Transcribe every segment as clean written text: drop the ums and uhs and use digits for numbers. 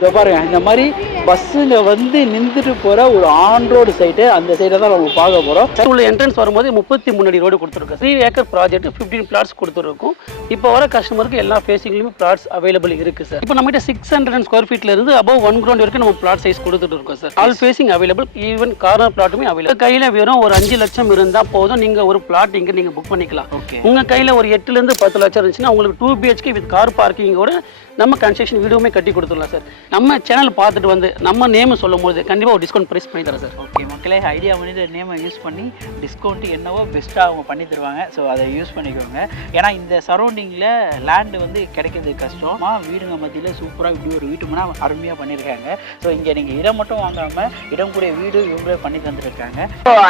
இதோ பாருங்க, இந்த மாதிரி பஸ்ஸுங்க வந்து நின்றுட்டு போகிற ஒரு ஆன் ரோடு சைட்டு, அந்த சைடை தான் நம்ம பார்க்க போகிறோம். உள்ள என்ட்ரன்ஸ் வரும்போது 33 அடி ரோடு கொடுத்துருக்கோம். 3 ஏக்கர் ப்ராஜெக்ட் 15 பிளாட்ஸ் கொடுத்துருக்கோம். இப்போ வர கஸ்டமருக்கு எல்லா ஃபேஸிங்லையும் பிளாட்ஸ் அவைலபிள் இருக்குது சார். இப்போ நம்மகிட்ட 600 ஸ்கொயர் ஃபீட்ல இருந்து அபவ் 1 கிரவுண்ட் வரைக்கும் நம்ம பிளாட் சைஸ் கொடுத்துட்டு இருக்கோம் sir. All facing available, even corner பிளாட்டுமே அவைலபிள். கையில் வெறும் ஒரு 5 லட்சம் இருந்தால் போதும், நீங்கள் ஒரு பிளாட் இங்கே நீங்கள் புக் பண்ணிக்கலாம். உங்கள் கையில் ஒரு 8லேருந்து 10 லட்சம் இருந்துச்சுன்னா உங்களுக்கு 2 BHK வித் கார் பார்க்கிங்கோட நம்ம கன்ஸ்ட்ரக்ஷன் வீடியோமே கட்டி கொடுத்துடலாம் சார். நம்ம சேனல் பார்த்துட்டு வந்து நம்ம நேம் சொல்லும் போது கண்டிப்பாக ஒரு டிஸ்கவுண்ட் ப்ரைஸ் பண்ணி தரேன் சார். ஓகே மக்களே, ஐடியா பண்ணி நேமை யூஸ் பண்ணி டிஸ்கவுண்ட் என்னவோ பெஸ்ட்டாக அவங்க பண்ணி தருவாங்க. ஸோ அதை யூஸ் பண்ணிக்கோங்க. ஏன்னா இந்த சரௌண்டிங்கில் லேண்டு வந்து கிடைக்கிறது கஷ்டமாக, வீடுங்க மத்தியில் சூப்பராக இப்படி ஒரு வீட்டு முன்னா அருமையாக பண்ணியிருக்காங்க. ஸோ இங்கே நீங்கள் இடம் மட்டும் வாங்காமல் இடம் கூடிய வீடு இவங்களே பண்ணி தந்துருக்காங்க.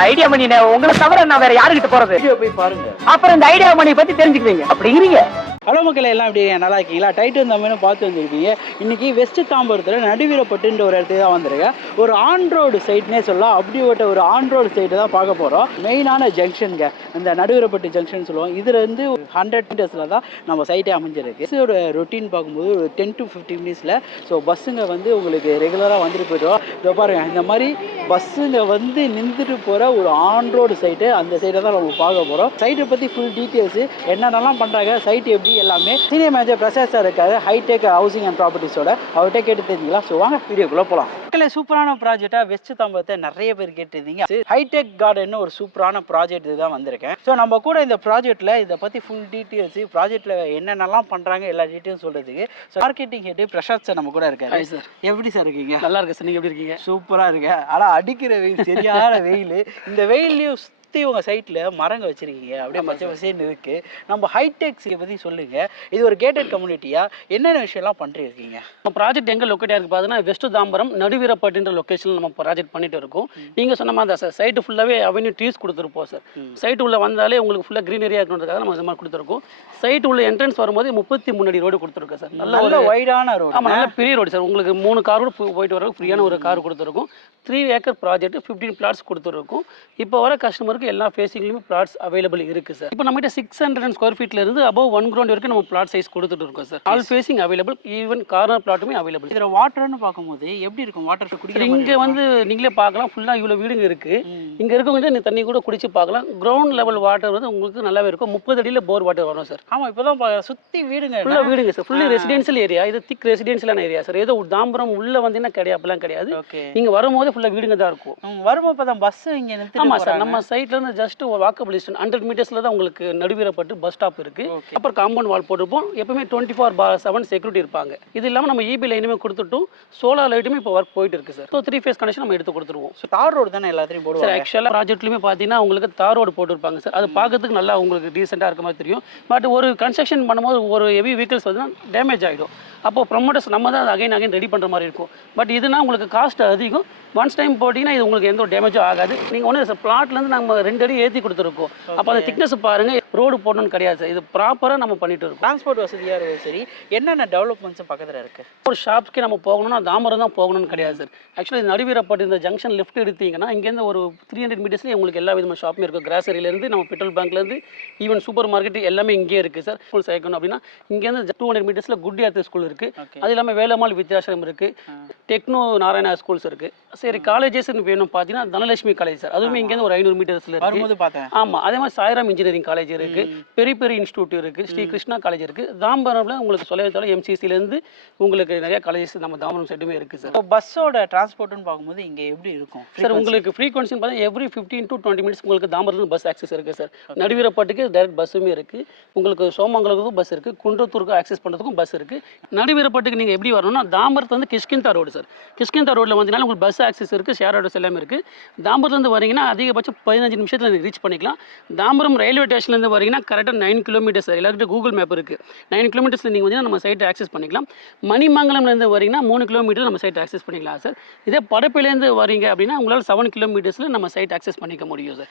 ஐடியா மணி உங்களை தவிர நான் வேற யாருக்கிட்ட போகிறது? வீடியோ போய் பாருங்க, அப்புறம் இந்த ஐடியா மணி பற்றி தெரிஞ்சுக்குவீங்க அப்படிங்கிறீங்க. ஹலோ மக்கள், எல்லாம் எப்படி நல்லா இருக்கீங்களா? டைட்டன் தமிழ்னு பார்த்து வந்துருக்கீங்க. இன்றைக்கி வெஸ்ட் தாம்பரத்தில் நடுவீரப்பட்டுன்ற ஒரு இடத்துக்கு தான் வந்திருக்கேன். ஒரு ஆன் ரோடு சைட்னே சொல்லலாம். அப்படிப்பட்ட ஒரு ஆன் ரோடு சைட்டு தான் பார்க்க போகிறோம். மெயினான ஜங்ஷனுங்க, இந்த நடுவீரப்பட்டு ஜங்ஷன் சொல்லுவோம். இதுலேருந்து 100 மீட்டர்ஸில் தான் நம்ம சைட்டே அமைஞ்சிருக்கு. பஸ்ஸோட ரொட்டீன் பார்க்கும்போது ஒரு 10 to 15 மினிட்ஸில் ஸோ பஸ்ஸுங்க வந்து உங்களுக்கு ரெகுலராக வந்துட்டு போய்டுவோம். இதோ பாருங்கள், இந்த மாதிரி பஸ்ஸுங்க வந்து நின்றுட்டு போகிற ஒரு ஆன் ரோடு சைட்டு, அந்த சைட்டை தான் நம்ம பார்க்க போகிறோம். சைட்டை பற்றி ஃபுல் டீட்டெயில்ஸு என்னென்னலாம் பண்ணுறாங்க, சைட்டு எப்படி எல்லாமே சீனியர் மேனேஜர் பிரசாத் சார் இருக்காரு, ஹைடெக் ஹவுசிங் அண்ட் ப்ராப்பர்ட்டிஸோட, அவர்கிட்ட கேட்டு தெரிஞ்சுக்கலாம். ஸோ வாங்க வீடியோக்குள்ளே போகலாம். மக்களே, சூப்பரான ப்ராஜெக்டாக வெஸ்ட் தாம்பரத்தை நிறைய பேர் கேட்டிருந்தீங்க. ஹைடெக் கார்டன் ஒரு சூப்பரான ப்ராஜெக்ட் தான் வந்திருக்கேன். ஸோ நம்ம கூட இந்த ப்ராஜெக்ட்டில் இதை பற்றி ஃபுல் டீட்டெயில்ஸு, ப்ராஜெக்ட்டில் என்னென்னலாம் பண்ணுறாங்க எல்லா டீட்டெயில்ஸ் சொல்கிறதுக்கு so marketing head Prasad sir நம்ம கூட இருக்காரு. சார் எப்படி சார் இருக்கீங்க? நல்லா இருக்கு சார். நீங்கள் எப்படி இருக்கீங்க? சூப்பராக இருக்கு. ஆனால் அடிக்கிற வெயில், சரியான வெயில். இந்த வெயிலையும் சுற்றி உங்கள் சைட்டில் மரங்க வச்சுருக்கீங்க, அப்படியே பச்சை பசேன்னு இருக்குது. நம்ம ஹைடெக்ஸை பற்றி சொல்லுங்கள். இது ஒரு கேட்டட் கம்யூனிட்டியாக என்னென்ன விஷயம்லாம் பண்ணிருக்கீங்க? நம்ம ப்ராஜெக்ட் எங்கே லொக்கேட்டாக இருக்குது பார்த்தீங்கன்னா வெஸ்ட் தாம்பரம் நடுவீரப்பட்டுன்ற லொக்கேஷனில் நம்ம ப்ராஜெக்ட் பண்ணிட்டு இருக்கோம். நீங்கள் சொன்ன மாதிரி தான் சார், சைட்டு ஃபுல்லாகவே அவென்யூ ட்ரீஸ் கொடுத்துருப்போம் சார். சைட்டு உள்ள வந்தாலே உங்களுக்கு ஃபுல்லாக க்ரீனரியாக இருக்கணுன்றதுக்காக நம்ம இந்த மாதிரி கொடுத்துருக்கோம். சைட்டு உள்ள என்ட்ரன்ஸ் வரும்போது 33 அடி ரோடு கொடுத்துருக்கோம் சார். நல்ல வைடான ரோடு. ஆமாம், நல்ல பெரிய ரோடு சார். உங்களுக்கு 3 காரோடு போயிட்டு வர ஃப்ரீயான ஒரு கார் கொடுத்துருக்கோம். 3 ஏக்கர் ப்ராஜெக்ட் 15 பிளாட்ஸ் கொடுத்துருக்கோம். இப்போ வர கஸ்டமருக்கு எல்லா ஃபேஸிங்லையும் பிளாட்ஸ் அவைலபிள் இருக்குது சார். இப்போ நம்மகிட்ட 600 ஸ்கொயர் ஃபீட்ல இருந்து அபவ் 1 கிரவுண்ட் வரைக்கும் நம்ம பிளாட் சைஸ் கொடுத்துட்டு இருக்கோம் sir. All facing available, even corner பிளாட்டுமே அவைலபிள். இதில் வாட்டர்னு பார்க்கும்போது எப்படி இருக்கும்? வாட்டர் குடிக்கிற இங்கே வந்து நீங்களே பார்க்கலாம், ஃபுல்லாக இவ்வளோ வீடுங்க இருக்குது. இங்கே இருக்கவங்க இந்த தண்ணி கூட குடிச்சு பார்க்கலாம். கிரவுண்ட் லெவல் வாட்டர் வந்து உங்களுக்கு நல்லாவே இருக்கும். 30 அடியில் போர் வாட்டர் வரும் சார். ஆமாம், இப்போ தான் சுற்றி வீடுங்க, ஃபுல்லாக வீடுங்க சார். Fully residential area. இது திக் ரெசிடென்ஷியலான ஏரியா சார். ஏதோ தாம்பரம் உள்ள வந்தீங்கன்னா கிடையாது, அப்படிலாம் கிடையாது. நீங்கள் வரும்போது ஃபுல்லாக வீடுங்க தான் இருக்கும். வரும்போது இப்போ தான் பஸ் இங்கே நிறுத்தி. ஆமாம் சார், நம்ம சைட்லேருந்து ஜஸ்ட் ஒரு வாக்கபிள் டிஸ்டன்ஸ் 100 மீட்டர்ஸில் தான் உங்களுக்கு நடுவீரப்பட்டு பஸ் ஸ்டாப் இருக்குது. அப்புறம் காம்பவுண்ட் வால் போட்டுப்போம். எப்பவுமே 24/7 செக்யூரிட்டி இருப்பாங்க. இது இல்லாமல் நம்ம இபி லைனுமே கொடுத்துட்டோம். சோலார் லைட்டுமே இப்போ ஒர்க் போயிட்டு இருக்கு சார். ஸோ 3 ஃபேஸ் கனெக்ஷன் நம்ம எடுத்து கொடுத்துருவோம். ஸோ தார் ரோடு தானே எல்லாத்தையும் போடுவோம் சார். ஆக்சுவலாக ப்ராஜெக்ட்லையுமே பார்த்தீங்கன்னா உங்களுக்கு தார் ரோடு போட்டுருப்பாங்க சார். அது பார்க்கறதுக்கு நல்லா உங்களுக்கு டீசெண்டாக இருக்க மாதிரி தெரியும். பட் ஒரு கன்ஸ்ட்ரக்ஷன் பண்ணும்போது ஒரு ஹெவி வெஹிக்கிள்ஸ் வந்து டேமேஜ் ஆகிடும். அப்போ ப்ரொமோட்டர்ஸ் நம்ம தான் அகைன் ரெடி பண்ணுற மாதிரி இருக்கும். பட் இதுனா உங்களுக்கு காஸ்ட் அதிகம். ஒன்ஸ் டைம் போட்டிங்கன்னா இது உங்களுக்கு எந்த ஒரு டேமேஜும் ஆகாது. நீங்கள் ஒன்று பிளாட்லேருந்து நம்ம 2 அடி ஏற்றி கொடுத்துருக்கோம். அப்போ அந்த திக்னஸ் பாருங்கள், ரோடு போடணும்னு கிடையாது சார். இது ப்ராப்பராக நம்ம பண்ணிட்டு இருக்கோம். டிரான்ஸ்போர்ட் வசதியாக இருக்குது. சரி, என்னென்ன டெவலப்மெண்ட்ஸும் பக்கத்தில் இருக்குது? ஒரு ஷாப்ஸ்க்கு நம்ம போகணும்னா தாம்பரம் தான் போகணும்னு கிடையாது சார். ஆக்சுவலி நடுவீரப்பட்டு இந்த ஜங்ஷன் லெஃப்ட் எடுத்தீங்கன்னா இங்கேருந்து ஒரு 300 மீட்டர்ஸ்லேயே உங்களுக்கு எல்லா விதமான ஷாப்புமே இருக்குது. கிராசரியிலேருந்து நம்ம பெட்ரோல் பேங்க்லேருந்து ஈவன் சூப்பர் மார்க்கெட் எல்லாமே இங்கேயே இருக்குது சார். ஸ்கூல் சேர்க்கணும் அப்படின்னா இங்கேருந்து 200 மீட்டர்ஸில் குட் யாத்திரை ஸ்கூல் இருக்குது. அது இல்லாமல் வேலம்மாள் வித்யாசிரம் இருக்குது. டெக்னோ நாராயணா ஸ்கூல்ஸ் இருக்குது. சரி, காலேஜஸ் வேணும் பார்த்தீங்கன்னா தனலட்சுமி காலேஜ் சார். அதுவுமே இங்கேருந்து ஒரு 500 மீட்டர்ஸில் இருக்குது. ஆமாம், அதே மாதிரி சாய்ராம் இன்ஜினியரிங் காலேஜ் இருக்குது. பெரிய பெரிய இன்ஸ்டியூட் இருக்குது. ஸ்ரீ கிருஷ்ணா காலேஜ் இருக்குது. தாம்பரம்ல உங்களுக்கு சொல்லவே எம்சிசிலேருந்து உங்களுக்கு நிறைய காலேஜஸ் நம்ம தாம்பரம் சைடுமே இருக்குது சார். பஸ்ஸோட டிரான்ஸ்போர்ட்னு பார்க்கும்போது இங்கே எப்படி இருக்கும் சார்? உங்களுக்கு ஃப்ரீக்வன்சின்னு பார்த்தீங்கன்னா எவ்ரி 15 to 20 மினிட்ஸ் உங்களுக்கு தாம்பரத்துலேருந்து பஸ் ஆக்சஸ் இருக்குது சார். நடுவீரப்பட்டுக்கு டைரக்ட் பஸ்ஸுமே இருக்குது. உங்களுக்கு சோமங்கலத்துக்கும் பஸ் இருக்குது. குன்றத்தூருக்கு ஆக்சஸ் பண்ணுறதுக்கும் பஸ் இருக்குது. நடுவீரப்பட்டுக்கு நீங்கள் எப்படி வரணும்னா தாம்பரத்து வந்து கிஷ்கிந்தா ரோடு சார். கிஷ்கிந்தா ரோட்டில் வந்தீங்கன்னா உங்களுக்கு பஸ் ஆக்சஸ் இருக்குது, ஷேர் ஆட்டோஸ் எல்லாமே இருக்குது. தாம்பரத்துலேருந்து வரீங்கன்னா அதிகபட்சம் 15 நிமிஷத்தில் ரீச் பண்ணிக்கலாம். தாம்பரம் ரயில்வே ஸ்டேஷன்லேருந்து வரீங்கன்னா கரெக்டாக 9 கிலோமீட்டர் சார். எல்லாருக்கிட்ட கூகுள் மேப் இருக்குது. 9 கிலோமீட்டர்ஸில் நீங்கள் வந்து நம்ம சைட்டை ஆக்சஸ் பண்ணிக்கலாம். மணிமங்கலம்லேருந்து வரீங்கன்னா 3 கிலோமீட்டர் நம்ம சைட்டை ஆக்சஸ் பண்ணிக்கலாம் சார். இதே படப்பிலேருந்து வரீங்க அப்படின்னா உங்களால் 7 கிலோமீட்டர்ஸில் நம்ம சைட் ஆக்சஸ் பண்ணிக்க முடியும் சார்.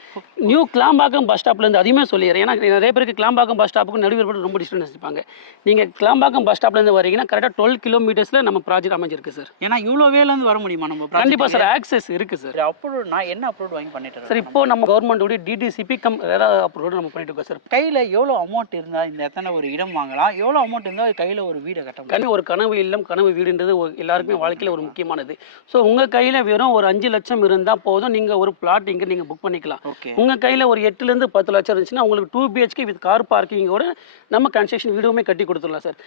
நியூ கிளாம்பாக்கம் பஸ் ஸ்டாப்லேருந்து அதையுமே சொல்லிடுறேன். ஏன்னா நிறைய பேருக்கு கிளாம்பாக்கம் பஸ் ஸ்டாப்புக்கு நடுவீரப்பட்டு ரொம்ப டிஸ்டன்ஸ் வச்சுப்பாங்க. நீங்கள் கிளாம்பாக்கம் பஸ் ஸ்டாப்லேருந்து வரீங்கன்னா பார்த்தீங்கன்னா கரெக்டாக 12 கிலோமீட்டர்ஸில் நம்ம ப்ராஜெக்ட் அமைஞ்சிருக்கு சார். ஏன்னா இவ்வளோ வேலேருந்து வர முடியுமா நம்ம கண்டிப்பாக சார், ஆக்சஸ் இருக்குது சார். அப்ரூவ் நான் என்ன அப்ரூவ் வாங்கி பண்ணிட்டு சார் இப்போ நம்ம கவர்மெண்ட்டோடைய டிடிசிபி கம் அப்ரூவ் நம்ம பண்ணிட்டு இருக்கோம் சார். கையில் எவ்வளோ அமௌண்ட் இருந்தால் இந்த எத்தனை ஒரு இடம் வாங்கலாம், எவ்வளோ அமௌண்ட் இருந்தால் கையில் ஒரு வீடை கட்ட முடியும்? ஒரு கனவு இல்லம் கனவு வீடுன்றது எல்லாருக்குமே வாழ்க்கையில் ஒரு முக்கியமானது. ஸோ உங்கள் கையில் வெறும் ஒரு 5 லட்சம் இருந்தால் போதும், நீங்கள் ஒரு பிளாட் இங்கே நீங்கள் புக் பண்ணிக்கலாம். ஓகே. உங்கள் கையில் ஒரு 8லேருந்து 10 லட்சம் இருந்துச்சுன்னா உங்களுக்கு 2 BHK வித் கார் பார்க்கிங்கோட நம்ம கன்ஸ்ட்ரக்ஷன் வீடுமே கட்டி கொடுத்துடலாம் சார்.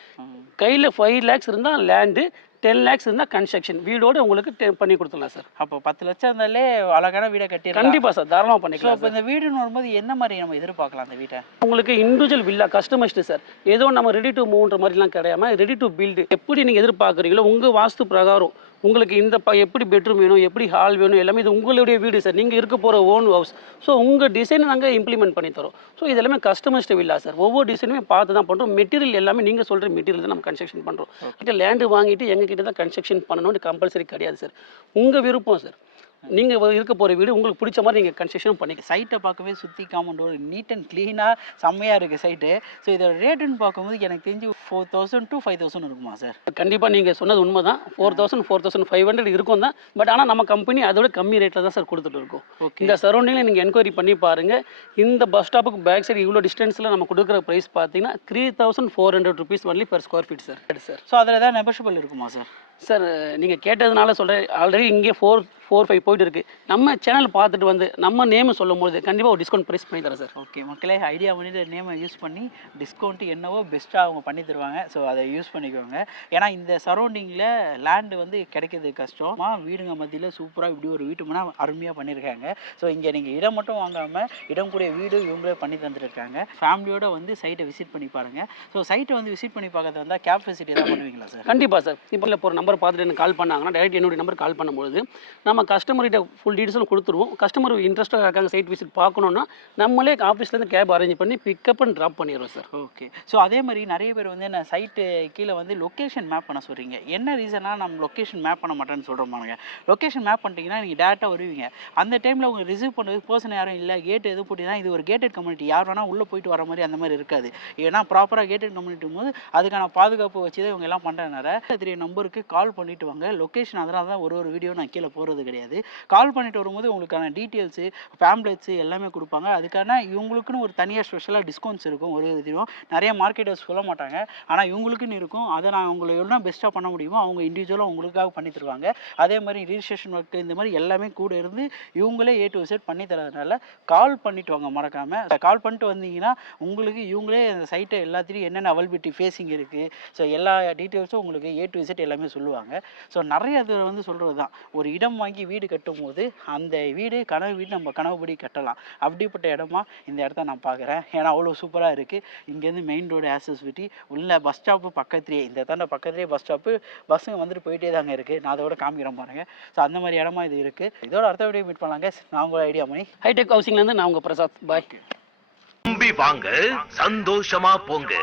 கையில் 5 lakhs இருந்தால் லேண்டு, 10 lakhs இருந்தால் கன்ஸ்ட்ரக்ஷன் வீடோட உங்களுக்கு பண்ணி கொடுத்துடலாம் சார். அப்போ 10 லட்சம் இருந்தாலே அழகான வீடை கட்டி கண்டிப்பாக சார், தாராளமாக ஸோ பண்ணிக்கலாம். இப்போ இந்த வீடுன்னு வரும்போது என்ன மாதிரி நம்ம எதிர்பார்க்கலாம் அந்த வீட்டை? உங்களுக்கு இண்டிவிஜுவல் வில்லா கஸ்டமைஸ்டு சார். ஏதோ நம்ம ரெடி டு மூவ்ன்ற மாதிரிலாம் கிடையாமல் ரெடி டு பில்டு எப்படி நீங்கள் எதிர்பார்க்குறீங்களோ உங்கள் வாஸ்து பிரகாரம் உங்களுக்கு இந்த எப்படி பெட்ரூம் வேணும், எப்படி ஹால் வேணும், எல்லாமே இது உங்களுடைய வீடு சார். நீங்கள் இருக்க போகிற ஓன் ஹவுஸ். ஸோ உங்கள் டிசைனை நாங்கள் இம்ப்ளிமெண்ட் பண்ணி தரோம். ஸோ இது எல்லாமே கஸ்டமைஸ்டு வில்லா சார். ஒவ்வொரு டிசைனுமே பார்த்து தான் பண்ணுறோம். மெட்டீரியல் எல்லாமே நீங்கள் சொல்கிற மெட்டீரியல் தான் நம்ம கன்ஸ்ட்ரக்ஷன் பண்ணுறோம். கிட்ட லேண்டு வாங்கிட்டு எங்ககிட்ட தான் கன்ஸ்ட்ரக்ஷன் பண்ணணும்னு கம்பல்சரி கிடையாது சார். உங்கள் விருப்பம் சார். நீங்கள் இருக்க போகிற வீடு உங்களுக்கு பிடிச்ச மாதிரி நீங்கள் கன்ஸ்ட்ரக்ஷன் பண்ணிக்க. சைட்டை பார்க்கவே சுற்றி காம்பவுண்ட் ஒரு நீட் அண்ட் க்ளீனாக செம்மையாக இருக்குது சைட்டு. ஸோ இதோட ரேட்டுன்னு பார்க்கும்போது எனக்கு தெரிஞ்சு 4000 to 5000 இருக்குமா சார்? கண்டிப்பாக நீங்கள் சொன்னது உண்மை தான். 4000 4500 இருக்கும் தான். பட் ஆனால் நம்ம கம்பெனி அதோட கம்மி ரேட்டில் தான் சார் கொடுத்துட்டு இருக்கோம். இந்த சரௌண்டிங்கில் நீங்கள் என்கொயரி பண்ணி பாருங்கள். இந்த பஸ் ஸ்டாப்புக்கு பேக் சைடு இவ்வளோ டிஸ்டன்ஸில் நம்ம கொடுக்குற ப்ரைஸ் பார்த்தீங்கன்னா 3400 rupees only per square feet sir. So அதில் ஏதாவது நெகோஷியபிள் இருக்குமா சார்? சார் நீங்கள் கேட்டதுனால சொல்கிறேன். ஆல்ரெடி இங்கே 4-5 போயிட்டு இருக்குது. நம்ம சேனல் பார்த்துட்டு வந்து நம்ம நேமை சொல்லும் போது கண்டிப்பாக ஒரு டிஸ்கவுண்ட் ப்ரைஸ் பண்ணி தரேன் சார். ஓகே மக்களே, ஐடியா பண்ணிட்டு நேமை யூஸ் பண்ணி டிஸ்கவுண்ட் என்னவோ பெஸ்ட்டாக அவங்க பண்ணி தருவாங்க. ஸோ அதை யூஸ் பண்ணிக்கோங்க. ஏன்னா இந்த சரௌண்டிங்கில் லேண்டு வந்து கிடைக்கிறது கஷ்டம். வீடுங்க மத்தியில் சூப்பராக இப்படி ஒரு வீட்டு மனா அருமையாக பண்ணியிருக்காங்க. ஸோ இங்கே நீங்கள் இடம் மட்டும் வாங்காமல் இடம் கூடிய வீடு இவங்களே பண்ணி தந்துருக்காங்க. ஃபேமிலியோட வந்து சைட்டை விசிட் பண்ணி பாருங்கள். ஸோ சைட்டை வந்து விசிட் பண்ணி பார்க்கறது வந்தால் கேப் ஃபெசிலிட்டி தான் பண்ணுவீங்களா சார்? கண்டிப்பாக சார். இப்போ இல்லை ஒரு நம்பர் பார்த்துட்டு எனக்கு கால் பண்ணாங்கன்னா டைரெக்ட் என்னுடைய நம்பர் கால் பண்ணும்போது நம்ம கஸ்டமர்கிட்ட ஃபுல் டீட்டெயில்ஸும் கொடுத்துருவோம். கஸ்டமர் இன்ட்ரெஸ்ட்டாக இருக்காங்க சைட் விசிட் பார்க்கணுன்னா நம்மளே ஆஃபீஸ்லேருந்து கேப் அரேஞ்ச் பண்ணி பிக்கப் அண்ட் ட்ராப் பண்ணிடுவோம் சார். ஓகே. ஸோ அதே மாதிரி நிறைய பேர் வந்து என்ன சைட்டு கீழே வந்து லொக்கேஷன் மேப் பண்ண சொல்கிறீங்க. என்ன ரீசனாக நம்ம லொக்கேஷன் மேப் பண்ண மாட்டேன்னு சொல்கிறோமாங்க. லொக்கேஷன் மேப் பண்ணிட்டீங்கன்னா நீங்கள் டேரெக்டாக வருவீங்க. அந்த டைமில் உங்கள் ரிசீவ் பண்ணுறது பர்சன் யாரும் இல்லை, கேட் எதுவும் போட்டிங்கன்னா இது ஒரு கேட்டட் கம்யூனிட்டி, யார் வேணால் உள்ளே போயிட்டு வர மாதிரி அந்த மாதிரி இருக்காது. ஏன்னா ப்ராப்பராக கேட்டட் கம்யூனிட்டி போது அதுக்கான பாதுகாப்பு வச்சு தான் இவங்க எல்லாம் பண்ணுறதுனால 3 நம்பருக்கு கால் பண்ணிட்டு வாங்க. லொக்கேஷன் அதனால தான் ஒரு வீடியோ நான் கீழே போகிறது கிடையாது. கால் பண்ணிட்டு வரும்போது உங்களுக்கான டீட்டெயில்ஸு பேம்ப்ளெட்ஸு எல்லாமே கொடுப்பாங்க. அதுக்கான இவங்களுக்குன்னு ஒரு தனியாக ஸ்பெஷலாக டிஸ்கவுண்ட்ஸ் இருக்கும். ஒரு இதுவும் நிறைய மார்க்கெட்டர்ஸ் சொல்ல மாட்டாங்க, ஆனால் இவங்களுக்குன்னு இருக்கும். அதை நான் உங்களை எவ்வளோ பெஸ்ட்டாக பண்ண முடியுமோ அவங்க இண்டிவிஜுவலாக உங்களுக்காக பண்ணி தருவாங்க. அதே மாதிரி ரிஜிஸ்ட்ரேஷன் ஒர்க்கு இந்த மாதிரி எல்லாமே கூட இருந்து இவங்களே A to Z பண்ணி தரதுனால கால் பண்ணிட்டு வாங்க மறக்காமல். கால் பண்ணிட்டு வந்தீங்கன்னா உங்களுக்கு இவங்களே அந்த சைட்டை எல்லாத்தையும் என்னென்ன அவைலபிலிட்டி ஃபேஸிங் இருக்குது, ஸோ எல்லா டீட்டெயில்ஸும் உங்களுக்கு A to Z எல்லாமே சொல்லுவாங்க. ஸோ நிறைய இது வந்து சொல்கிறது தான், ஒரு இடம் வாங்கி வீடு கட்டும் போது அந்த வீடு கனவு வீடு நம்ம கனவுபடி கட்டலாம். அப்படிப்பட்ட இடமா இந்த இடத்த நான் பார்க்குறேன். ஏன்னா அவ்வளோ சூப்பராக இருக்குது. இங்கேருந்து மெயின் ரோடு ஆக்சசிபிலிட்டி உள்ள பஸ் ஸ்டாப்பு பக்கத்துலேயே, இந்த தாண்ட பக்கத்துலேயே பஸ் ஸ்டாப்பு, பஸ்ஸுங்க வந்துட்டு போயிட்டே தாங்க இருக்குது. நான் அதோட காமிக்கிறேன் பாருங்கள். ஸோ அந்த மாதிரி இடமா இது இருக்குது. இதோட அடுத்த வீடியோ மீட் பண்ணலாங்க. நான் உங்கள் ஐடியா மணி, ஹைடெக் ஹவுசிங்லேருந்து நான் உங்கள் பிரசாத். பாய். வாங்க சந்தோஷமா போங்க.